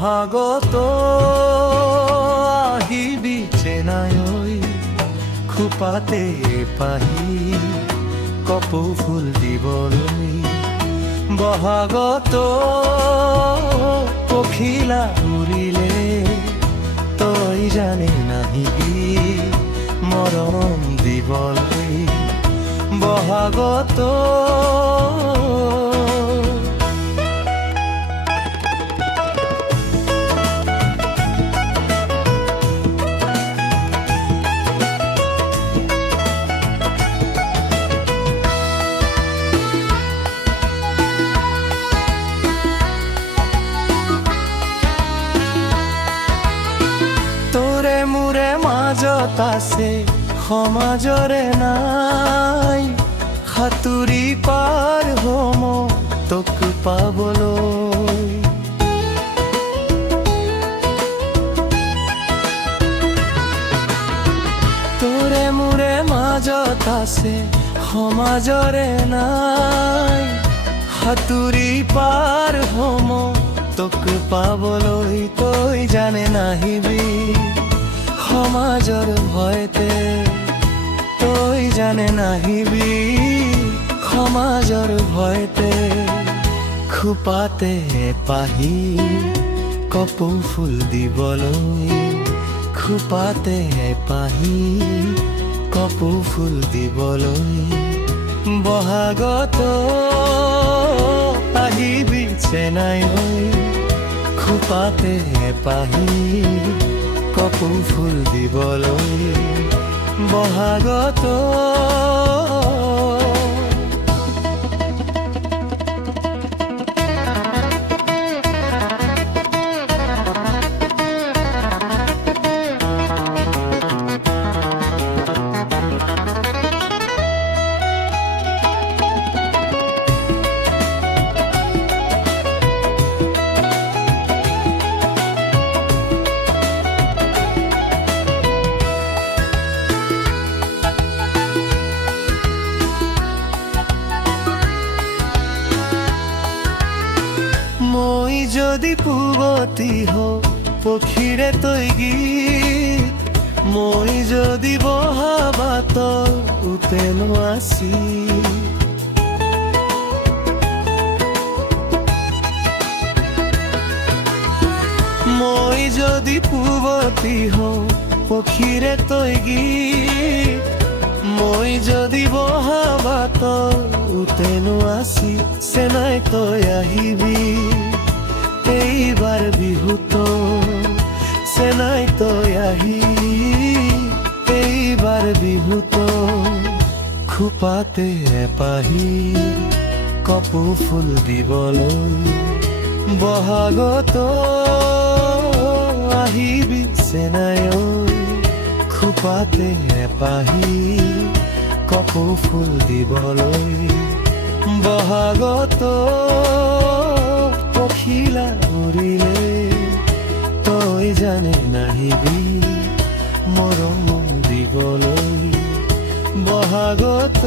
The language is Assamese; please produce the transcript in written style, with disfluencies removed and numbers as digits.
বহাগত আহিবি চেনাই খোপাতে পাহি কপৌ ফুল দিবলৈ বহাগত পখিলা উৰিলে তই জানি নাহিবি মৰম দিবলৈ বহাগত মোৰে মাজত আছে সমাজৰে নাই সাঁতুৰি পাৰ হম তোক পাবলৈ তোৰে মোৰে মাজত আছে সমাজৰে নাই সাঁতুৰি পাৰ হম তোক পাবলৈ তই জানে নাহিবি সমাজৰ ভয়তে তই জানে নাহিবি সমাজৰ ভয়তে খোপাতে পাহি কপৌ ফুল দিবলৈ খোপাতে পাহি কপৌ ফুল দিবলৈ বহাগত আহিবি চেনাই খোপাতে পাহি কপৌ ফুল দিবলৈ বহাগত মই যদি পুৱতি হওঁ পক্ষীৰে তই গীত মই যদি বহা বাটৰ উতেন আছি মই যদি পুৱতি হওঁ পক্ষীৰে তই গীত মই যদি বহা বাটৰ উতেন আছি চেনাই তই আহিবি এইবাৰ বিহুত চেনাই তই আহি এইবাৰ বিহুত খোপাতে পাহি কপৌ ফুল দিবলৈ বহাগত আহিবি চেনাই খোপাতে পাহি কপৌ ফুল দিবলৈ বহাগত পখিলা উৰিলে তই জানে নাহিবি মৰম দিবলৈ বহাগত